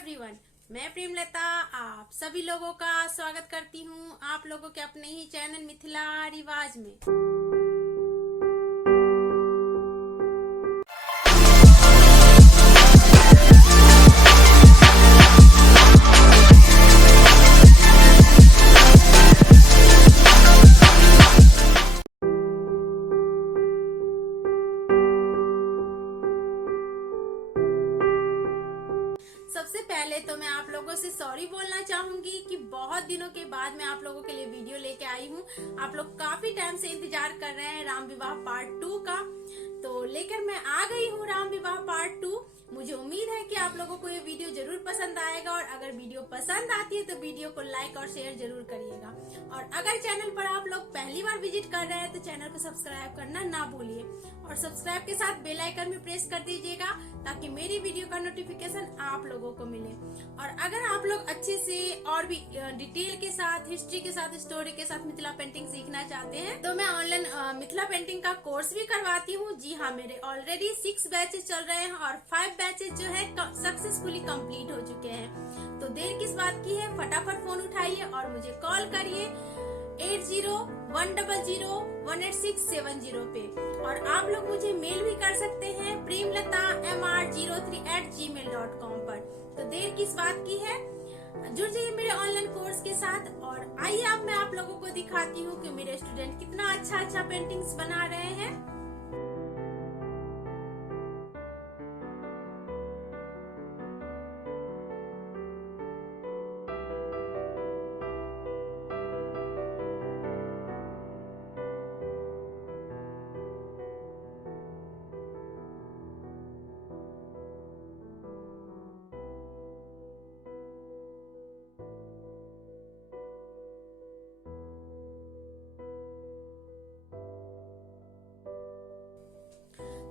Everyone, मैं प्रेमलता आप सभी लोगों का स्वागत करती हूँ आप लोगों के अपने ही चैनल मिथिला रिवाज में। सबसे पहले तो मैं आप लोगों से सॉरी बोलना चाहूंगी कि बहुत दिनों के बाद मैं आप लोगों के लिए वीडियो लेके आई हूँ। आप लोग काफी टाइम से इंतजार कर रहे हैं राम विवाह पार्ट 2 का, तो लेकर मैं आ गई हूँ राम विवाह पार्ट 2। मुझे उम्मीद है कि आप लोगों को ये वीडियो जरूर पसंद आएगा और अगर वीडियो पसंद आती है तो वीडियो को लाइक और शेयर जरूर करिएगा। और अगर चैनल पर आप लोग पहली बार विजिट कर रहे हैं तो चैनल को सब्सक्राइब करना ना भूलिए और सब्सक्राइब के साथ बेल आइकन भी प्रेस कर दीजिएगा ताकि मेरी वीडियो का नोटिफिकेशन आप लोगों को मिले। और अगर आप लोग अच्छे से और भी डिटेल के साथ, हिस्ट्री के साथ, स्टोरी के साथ मिथिला पेंटिंग सीखना चाहते हैं तो मैं ऑनलाइन मिथिला पेंटिंग का कोर्स भी करवाती हूँ। जी हाँ, मेरे ऑलरेडी 6 बैचेस चल रहे हैं और 5 बैचेस जो है सक्सेसफुली कंप्लीट हो चुके हैं। तो देर किस बात की है, फटाफट फोन उठाइए और मुझे कॉल करिए 8010018670 पे। और आप लोग मुझे मेल भी कर सकते हैं premlata.mr03@gmail.com पर। तो देर किस बात की है, जुड़ जाइए मेरे ऑनलाइन कोर्स के साथ। और आइए अब मैं आप लोगों को दिखाती हूँ कि मेरे स्टूडेंट कितना अच्छा पेंटिंग्स बना रहे हैं।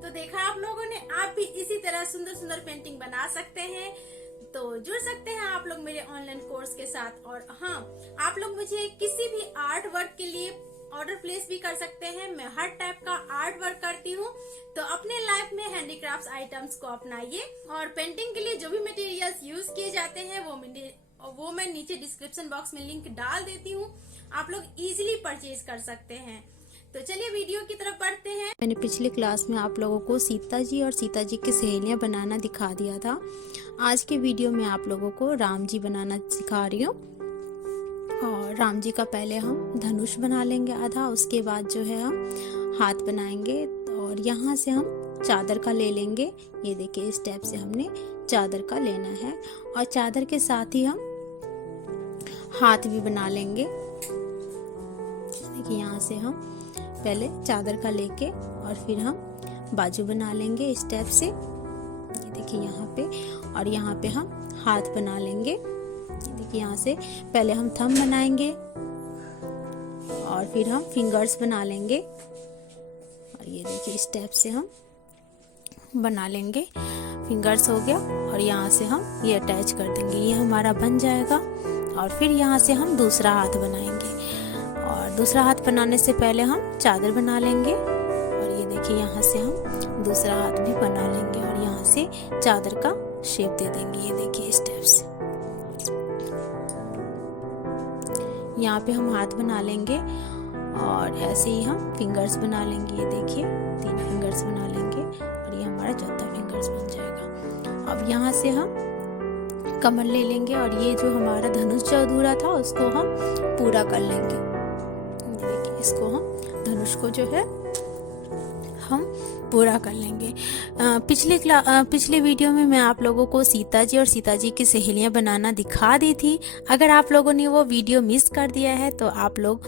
तो देखा आप लोगों ने, आप भी इसी तरह सुंदर सुंदर पेंटिंग बना सकते हैं। तो जुड़ सकते हैं आप लोग मेरे ऑनलाइन कोर्स के साथ। और हाँ, आप लोग मुझे किसी भी आर्ट वर्क के लिए ऑर्डर प्लेस भी कर सकते हैं। मैं हर टाइप का आर्ट वर्क करती हूँ, तो अपने लाइफ में हैंडीक्राफ्ट आइटम्स को अपनाइए। और पेंटिंग के लिए जो भी मटेरियल्स यूज किए जाते हैं वो मैं नीचे डिस्क्रिप्शन बॉक्स में लिंक डाल देती हूँ, आप लोग इजीली परचेज कर सकते हैं। तो चलिए वीडियो की तरफ बढ़ते हैं। मैंने पिछले क्लास में आप लोगों को सीता जी और सीता जी की सहेलियां बनाना दिखा दिया था। आज के वीडियो में आप लोगों को राम जी बनाना सिखा रही हूँ। और राम जी का पहले हम धनुष बना लेंगे आधा, उसके बाद जो है हम हाथ बनाएंगे। और यहाँ से हम चादर का ले लेंगे। ये देखिए, इस टाइप से हमने चादर का लेना है और चादर के साथ ही हम हाथ भी बना लेंगे। देखिए, यहाँ से हम पहले चादर का लेके और फिर हम बाजू बना लेंगे इस टाइप से। ये देखिए यहाँ पे, और यहाँ पे हम हाथ बना लेंगे। ये देखिए, यहाँ से पहले हम थंब बनाएंगे और फिर हम फिंगर्स बना लेंगे। और ये देखिए, इस टाइप से हम बना लेंगे। फिंगर्स हो गया और यहाँ से हम ये अटैच कर देंगे, ये हमारा बन जाएगा। और फिर यहाँ से हम दूसरा हाथ बनाएंगे। और दूसरा हाथ बनाने से पहले हम चादर बना लेंगे। और ये देखिए, यहाँ से हम दूसरा हाथ भी बना लेंगे और यहाँ से चादर का शेप दे देंगे। ये देखिए, इस टाइप से यहाँ पे हम हाथ बना लेंगे और ऐसे ही हम फिंगर्स बना लेंगे। ये देखिए, 3 फिंगर्स बना लेंगे और ये हमारा चौथा फिंगर्स बन जाएगा। अब यहाँ से हम कमर ले लेंगे और ये जो हमारा धनुष जो अधूरा था उसको हम पूरा कर लेंगे। देखिए, इसको हम धनुष को जो है हम पूरा कर लेंगे। पिछले वीडियो में मैं आप लोगों को सीता जी और सीता जी की सहेलियां बनाना दिखा दी थी। अगर आप लोगों ने वो वीडियो मिस कर दिया है तो आप लोग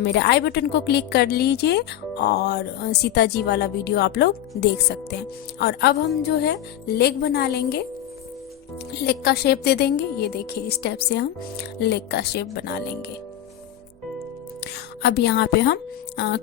मेरे आई बटन को क्लिक कर लीजिए और सीता जी वाला वीडियो आप लोग देख सकते हैं। और अब हम जो है लेग बना लेंगे, लेग का शेप दे देंगे। ये देखिए, इस टाइप से हम लेग का शेप बना लेंगे। अब यहाँ पे हम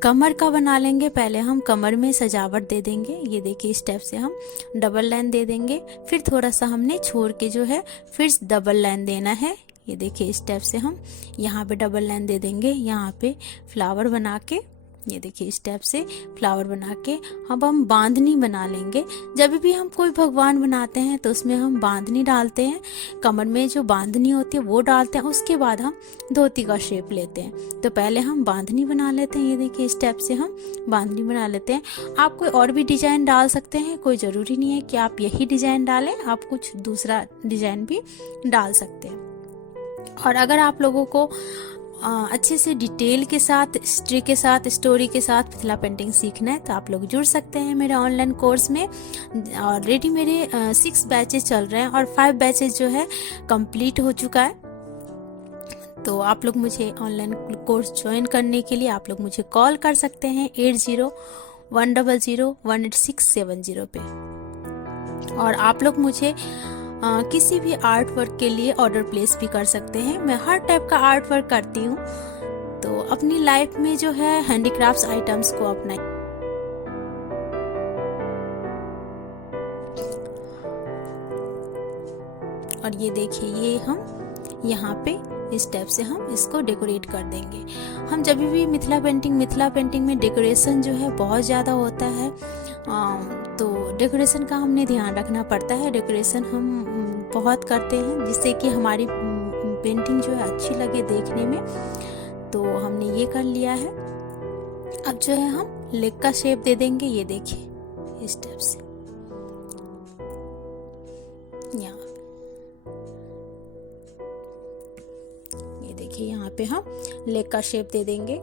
कमर का बना लेंगे। पहले हम कमर में सजावट दे देंगे। ये देखिए, इस टाइप से हम डबल लाइन दे देंगे। फिर थोड़ा सा हमने छोड़ के जो है फिर डबल लाइन देना है। ये देखिए, इस टाइप से हम यहाँ पे डबल लाइन दे देंगे। यहाँ पे फ्लावर बना के ये देखिए इस टाइप से फ्लावर बना के अब हम बांधनी बना लेंगे। जब भी हम कोई भगवान बनाते हैं तो उसमें हम बांधनी डालते हैं, कमर में जो बांधनी होती है वो डालते हैं, उसके बाद हम धोती का शेप लेते हैं। तो पहले हम बांधनी बना लेते हैं। ये देखिए इस टाइप से हम बांधनी बना लेते हैं। आप कोई और भी डिजाइन डाल सकते हैं, कोई ज़रूरी नहीं है कि आप यही डिजाइन डालें, आप कुछ दूसरा डिजाइन भी डाल सकते हैं। और अगर आप लोगों को अच्छे से डिटेल के साथ, हिस्ट्री के साथ, स्टोरी के साथ मिथिला पेंटिंग सीखना है तो आप लोग जुड़ सकते हैं मेरे ऑनलाइन कोर्स में। ऑलरेडी मेरे 6 बैचेस चल रहे हैं और 5 बैचेस जो है कंप्लीट हो चुका है। तो आप लोग मुझे ऑनलाइन कोर्स ज्वाइन करने के लिए आप लोग मुझे कॉल कर सकते हैं 80-100-18670 पे। और आप लोग मुझे किसी भी आर्ट वर्क के लिए ऑर्डर प्लेस भी कर सकते हैं। मैं हर टाइप का आर्ट वर्क करती हूँ। तो अपनी लाइफ में जो है हैंडीक्राफ्ट्स आइटम्स को अपनाएं। और ये देखिए ये हम यहाँ पे इस टाइप से हम इसको डेकोरेट कर देंगे। हम जब भी मिथिला पेंटिंग में डेकोरेशन जो है बहुत ज़्यादा होता है, तो डेकोरेशन का हमने ध्यान रखना पड़ता है। डेकोरेशन हम बहुत करते हैं जिससे कि हमारी पेंटिंग जो है अच्छी लगे देखने में। तो हमने ये कर लिया है। अब जो है हम लेग का शेप दे देंगे। ये देखिए इस टाइप से यहाँ देखिए यहाँ पे हम लेग का शेप दे देंगे।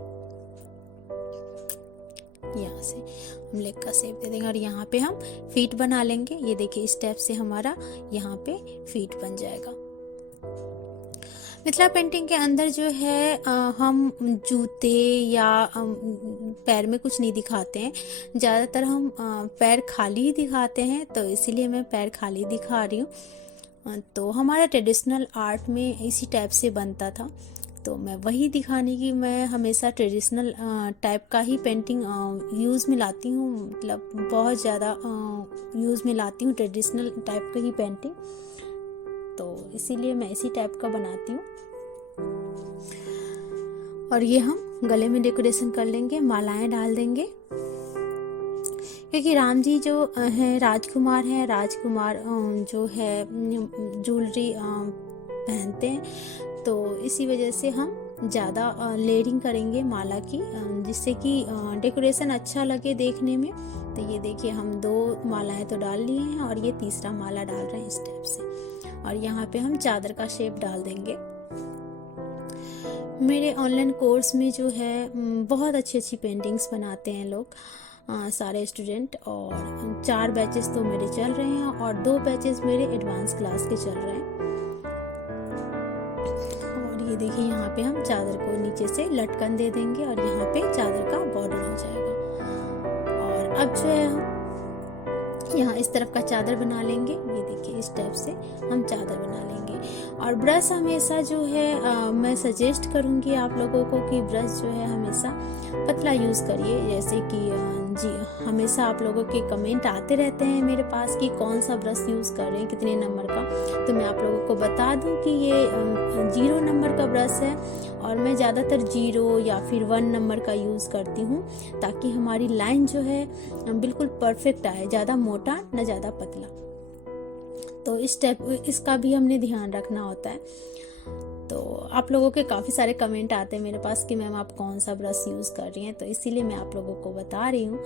यहाँ से हम लेग का शेप दे देंगे और यहाँ पे हम फीट बना लेंगे। ये देखिए इस टाइप से हमारा यहाँ पे फीट बन जाएगा। मिथिला पेंटिंग के अंदर जो है हम जूते या पैर में कुछ नहीं दिखाते हैं। ज़्यादातर हम पैर खाली ही दिखाते हैं, तो इसीलिए मैं पैर खाली दिखा रही हूँ। तो हमारा ट्रेडिशनल आर्ट में इसी टाइप से बनता था, तो मैं वही दिखाने की, मैं हमेशा ट्रेडिशनल टाइप का ही पेंटिंग यूज़ में लाती हूँ। मतलब बहुत ज़्यादा यूज़ में लाती हूँ ट्रेडिशनल टाइप का ही पेंटिंग, तो इसीलिए मैं इसी टाइप का बनाती हूँ। और ये हम गले में डेकोरेशन कर लेंगे, मालाएं डाल देंगे, क्योंकि राम जी जो हैं राजकुमार हैं। राजकुमार जो है ज्वेलरी पहनते हैं, तो इसी वजह से हम ज़्यादा लेयरिंग करेंगे माला की, जिससे कि डेकोरेशन अच्छा लगे देखने में। तो ये देखिए हम 2 मालाएं तो डाल लिए हैं और ये तीसरा माला डाल रहे हैं इस टाइप से। और यहाँ पे हम चादर का शेप डाल देंगे। मेरे ऑनलाइन कोर्स में जो है बहुत अच्छी पेंटिंग्स बनाते हैं लोग, सारे स्टूडेंट। और 4 बैचेस तो मेरे चल रहे हैं और 2 बैचेस मेरे एडवांस क्लास के चल रहे हैं। और ये देखिए यहाँ पे हम चादर को नीचे से लटकन दे देंगे और यहाँ पे चादर का बॉर्डर हो जाएगा। और अब जो है हम यहाँ इस तरफ का चादर बना लेंगे। ये देखिए इस टाइप से हम चादर बना लेंगे। और ब्रश हमेशा जो है मैं सजेस्ट करूँगी आप लोगों को कि ब्रश जो है हमेशा पतला यूज़ करिए। जैसे कि जी हमेशा आप लोगों के कमेंट आते रहते हैं मेरे पास कि कौन सा ब्रश यूज़ कर रहे हैं, कितने नंबर का। तो मैं आप लोगों को बता दूं कि ये 0 नंबर का ब्रश है और मैं ज़्यादातर 0 या फिर 1 नंबर का यूज़ करती हूँ, ताकि हमारी लाइन जो है बिल्कुल परफेक्ट आए, ज़्यादा मोटा न ज़्यादा पतला। तो इस टाइप इसका भी हमने ध्यान रखना होता है। तो आप लोगों के काफ़ी सारे कमेंट आते हैं मेरे पास कि मैम आप कौन सा ब्रश यूज़ कर रही हैं, तो इसीलिए मैं आप लोगों को बता रही हूँ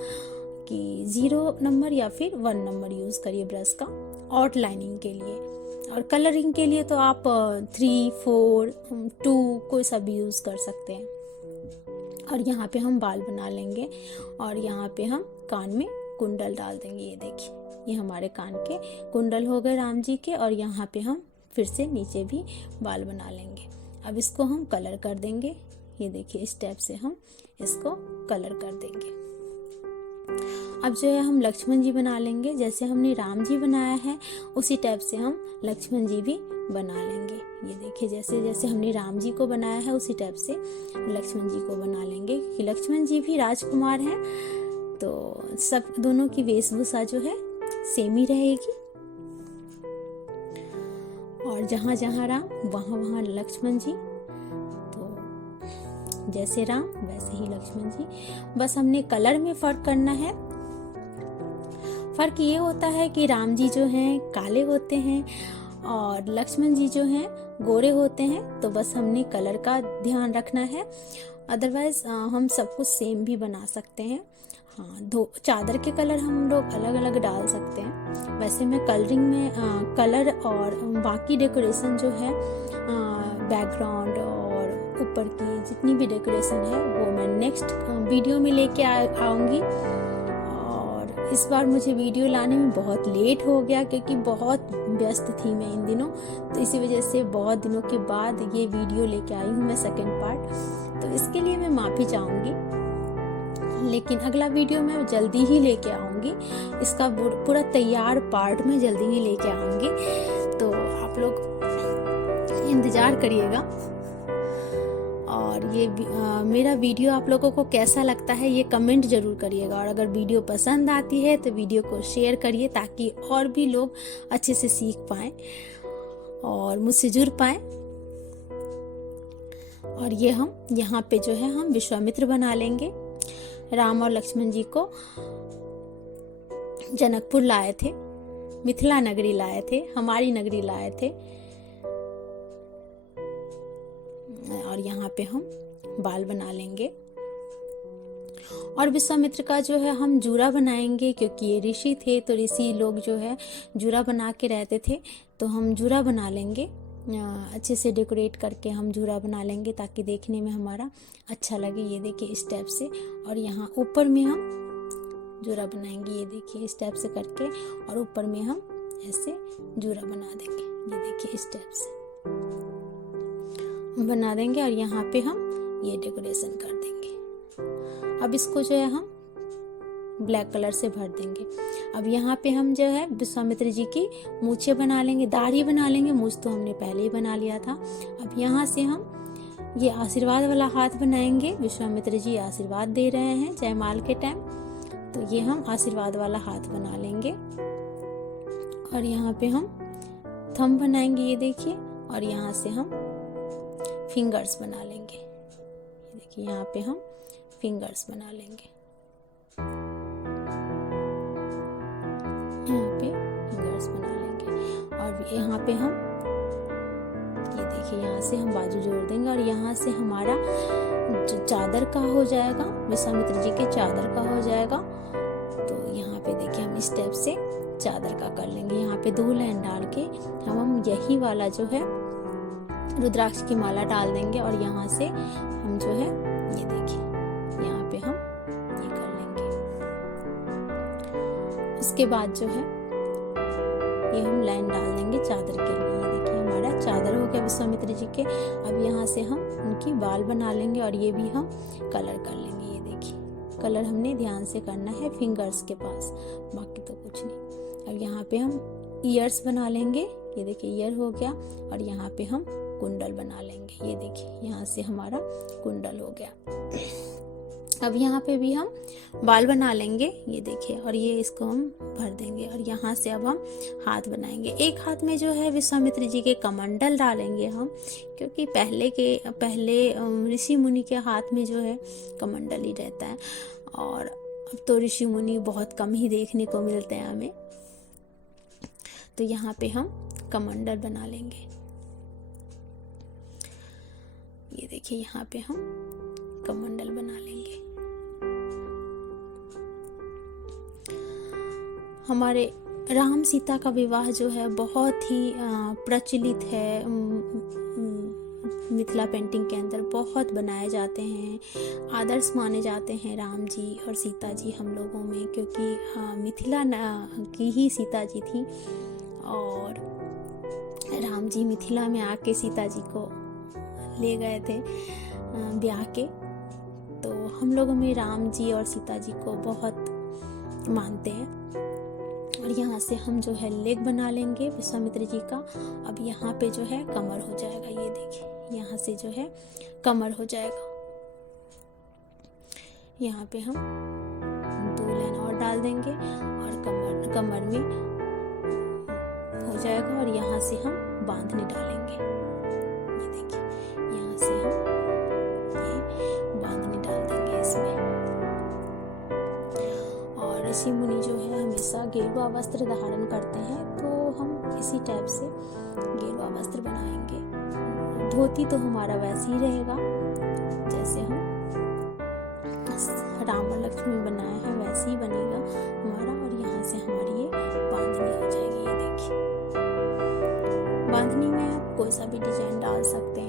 कि 0 नंबर या फिर 1 नंबर यूज़ करिए ब्रश का आउटलाइनिंग के लिए। और कलरिंग के लिए तो आप 3, 4, 2 कोई सा भी यूज़ कर सकते हैं। और यहाँ पे हम बाल बना लेंगे और यहाँ पे हम कान में कुंडल डाल देंगे। ये देखिए ये हमारे कान के कुंडल हो गए राम जी के। और यहाँ पे हम फिर से नीचे भी बाल बना लेंगे। अब इसको हम कलर कर देंगे। ये देखिए इस टाइप से हम इसको कलर कर देंगे। अब जो है हम लक्ष्मण जी बना लेंगे। जैसे हमने राम जी बनाया है उसी टाइप से हम लक्ष्मण जी भी बना लेंगे। ये देखिए जैसे जैसे हमने राम जी को बनाया है उसी टाइप से लक्ष्मण जी को बना लेंगे, क्योंकि लक्ष्मण जी भी राजकुमार हैं, तो सब दोनों की वेशभूषा जो है सेम ही रहेगी। और जहाँ जहाँ राम वहाँ वहाँ लक्ष्मण जी। तो जैसे राम वैसे ही लक्ष्मण जी। बस हमने कलर में फर्क करना है। फर्क ये होता है कि राम जी जो हैं काले होते हैं और लक्ष्मण जी जो हैं गोरे होते हैं। तो बस हमने कलर का ध्यान रखना है, अदरवाइज हम सब कुछ सेम भी बना सकते हैं। हाँ, दो चादर के कलर हम लोग अलग अलग डाल सकते हैं। वैसे मैं कलरिंग में कलर और बाकी डेकोरेशन जो है बैकग्राउंड और ऊपर की जितनी भी डेकोरेशन है वो मैं नेक्स्ट वीडियो में लेके आऊँगी। और इस बार मुझे वीडियो लाने में बहुत लेट हो गया क्योंकि बहुत व्यस्त थी मैं इन दिनों, तो इसी वजह से बहुत दिनों के बाद ये वीडियो लेके आई हूँ मैं सेकंड पार्ट। तो इसके लिए मैं माफ़ी चाहूँगी, लेकिन अगला वीडियो मैं जल्दी ही लेके आऊँगी। इसका पूरा तैयार पार्ट मैं जल्दी ही लेके आऊँगी, तो आप लोग इंतज़ार करिएगा। और ये मेरा वीडियो आप लोगों को कैसा लगता है ये कमेंट ज़रूर करिएगा। और अगर वीडियो पसंद आती है तो वीडियो को शेयर करिए ताकि और भी लोग अच्छे से सीख पाएँ और मुझसे जुड़ पाएँ। और ये हम यहाँ पे जो है हम विश्वामित्र बना लेंगे। राम और लक्ष्मण जी को जनकपुर लाए थे, मिथिला नगरी लाए थे, हमारी नगरी लाए थे। और यहाँ पे हम बाल बना लेंगे। और विश्वामित्र का जो है हम जूरा बनाएंगे क्योंकि ये ऋषि थे, तो ऋषि लोग जो है जूरा बना के रहते थे, तो हम जूरा बना लेंगे। अच्छे से डेकोरेट करके हम जूरा बना लेंगे ताकि देखने में हमारा अच्छा लगे। ये देखिए इस टाइप से। और यहाँ ऊपर में हम जूरा बनाएंगे, ये देखिए इस टाइप से करके, और ऊपर में हम ऐसे जूरा बना देंगे। ये देखिए इस टाइप से बना देंगे और यहाँ पे हम ये डेकोरेशन कर देंगे। अब इसको जो है हम ब्लैक कलर से भर देंगे। अब यहाँ पे हम जो है विश्वामित्र जी की मूछें बना लेंगे, दाढ़ी बना लेंगे। मूछ तो हमने पहले ही बना लिया था। अब यहाँ से हम ये आशीर्वाद वाला हाथ बनाएंगे। विश्वामित्र जी आशीर्वाद दे रहे हैं जयमाल के टाइम, तो ये हम आशीर्वाद वाला हाथ बना लेंगे। और यहाँ पे हम थंब बनाएंगे, ये देखिए। और यहाँ से हम फिंगर्स बना लेंगे। ये देखिए यहाँ पे हम फिंगर्स बना लेंगे। यहाँ पे फिंगर्स बना लेंगे। और यहाँ पे हम ये देखिए यहाँ से हम बाजू जोड़ देंगे। और यहाँ से हमारा जो चादर का हो जाएगा, विश्वामित्र जी के चादर का हो जाएगा। तो यहाँ पे देखिए हम इस टाइप से चादर का कर लेंगे। यहाँ पे 2 लाइन डाल के हम यही वाला जो है रुद्राक्ष की माला डाल देंगे। और यहाँ से हम जो है ये देखिए यहाँ पे हम ये कर लेंगे। उसके बाद जो है ये हम लाइन डाल देंगे चादर के लिए। ये देखिए हमारा चादर हो गया विश्वामित्र जी के। अब यहाँ से हम उनकी बाल बना लेंगे और ये भी हम कलर कर लेंगे। ये देखिए कलर हमने ध्यान से करना है फिंगर्स के पास, बाकी तो कुछ नहीं। अब यहाँ पे हम ईयर्स बना लेंगे। ये देखिए ईयर हो गया। और यहाँ पे हम कुंडल बना लेंगे। ये देखिए यहाँ से हमारा कुंडल हो गया। अब यहाँ पे भी हम बाल बना लेंगे, ये देखिए। और ये इसको हम भर देंगे। और यहाँ से अब हम हाथ बनाएंगे। एक हाथ में जो है विश्वामित्र जी के कमंडल डालेंगे हम, क्योंकि पहले ऋषि मुनि के हाथ में जो है कमंडल ही रहता है। और अब तो ऋषि मुनि बहुत कम ही देखने को मिलते हैं हमें, तो यहाँ पे हम कमंडल बना लेंगे। ये देखिए यहाँ पे हम कमंडल बना लेंगे। हमारे राम सीता का विवाह जो है बहुत ही प्रचलित है। मिथिला पेंटिंग के अंदर बहुत बनाए जाते हैं, आदर्श माने जाते हैं राम जी और सीता जी हम लोगों में, क्योंकि मिथिला की ही सीता जी थी। और राम जी मिथिला में आके सीता जी को ले गए थे ब्याह के। तो हम लोगों में राम जी और सीता जी को बहुत मानते हैं। और यहाँ से हम जो है लेग बना लेंगे विश्वामित्र जी का। अब यहाँ पे जो है कमर हो जाएगा। ये देखिए यहाँ से जो है कमर हो जाएगा। यहाँ पे हम 2 लाइन और डाल देंगे और कमर में हो जाएगा। और यहाँ से हम बांधने डालेंगे। ये देखिए यहाँ से हम ये जैसा गेरुआ वस्त्र धारण करते हैं, तो हम इसी टाइप से गेरुआ वस्त्र बनाएंगे। धोती तो हमारा वैसे ही रहेगा जैसे हम राम और लक्ष्मी बनाया है, वैसे ही बनेगा हमारा। और यहाँ से हमारी ये बांधनी हो जाएगी। ये देखिए, बांधनी में आप कोई सा भी डिजाइन डाल सकते हैं।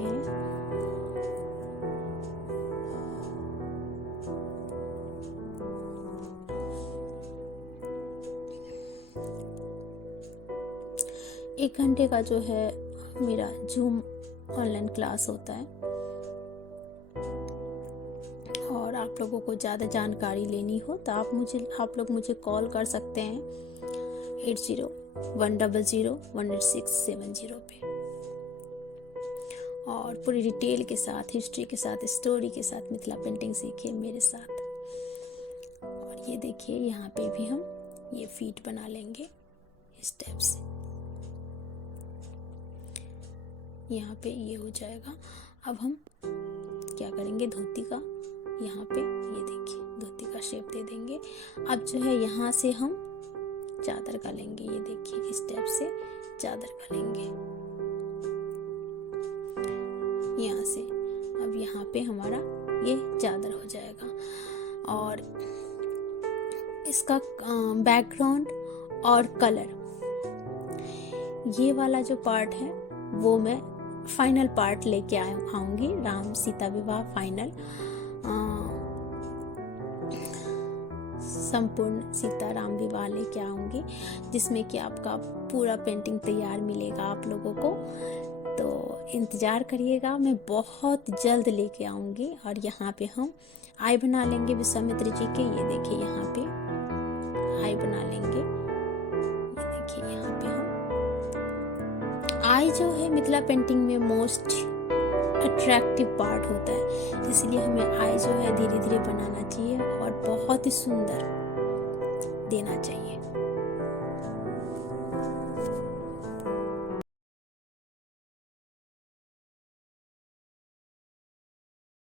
एक घंटे का जो है मेरा जूम ऑनलाइन क्लास होता है, और आप लोगों को ज़्यादा जानकारी लेनी हो तो आप लोग मुझे कॉल कर सकते हैं 80-100-18670 पे। और पूरी डिटेल के साथ, हिस्ट्री के साथ, स्टोरी के साथ मिथिला पेंटिंग सीखिए मेरे साथ। और ये देखिए, यहाँ पे भी हम ये फीट बना लेंगे इस टाइप से। यहाँ पे ये हो जाएगा। अब हम क्या करेंगे, धोती का यहाँ पे ये देखिए धोती का शेप दे देंगे। अब जो है यहाँ से हम चादर का लेंगे। ये देखिए इस टाइप से चादर का लेंगे यहाँ से। अब यहाँ पे हमारा ये चादर हो जाएगा। और इसका बैकग्राउंड और कलर, ये वाला जो पार्ट है वो मैं फाइनल पार्ट लेके आऊंगी। राम सीता विवाह फाइनल, संपूर्ण सीता राम विवाह लेके आऊंगी, जिसमें कि आपका पूरा पेंटिंग तैयार मिलेगा आप लोगों को। तो इंतजार करिएगा, मैं बहुत जल्द लेके आऊंगी। और यहाँ पे हम आई बना लेंगे विश्वामित्र जी के। ये देखिए यहाँ पे आई बना लेंगे। ये देखिए यहाँ पे हम आई जो है मिथिला पेंटिंग में मोस्ट अट्रैक्टिव पार्ट होता है, इसलिए हमें आई जो है धीरे धीरे बनाना चाहिए और बहुत ही सुंदर देना चाहिए।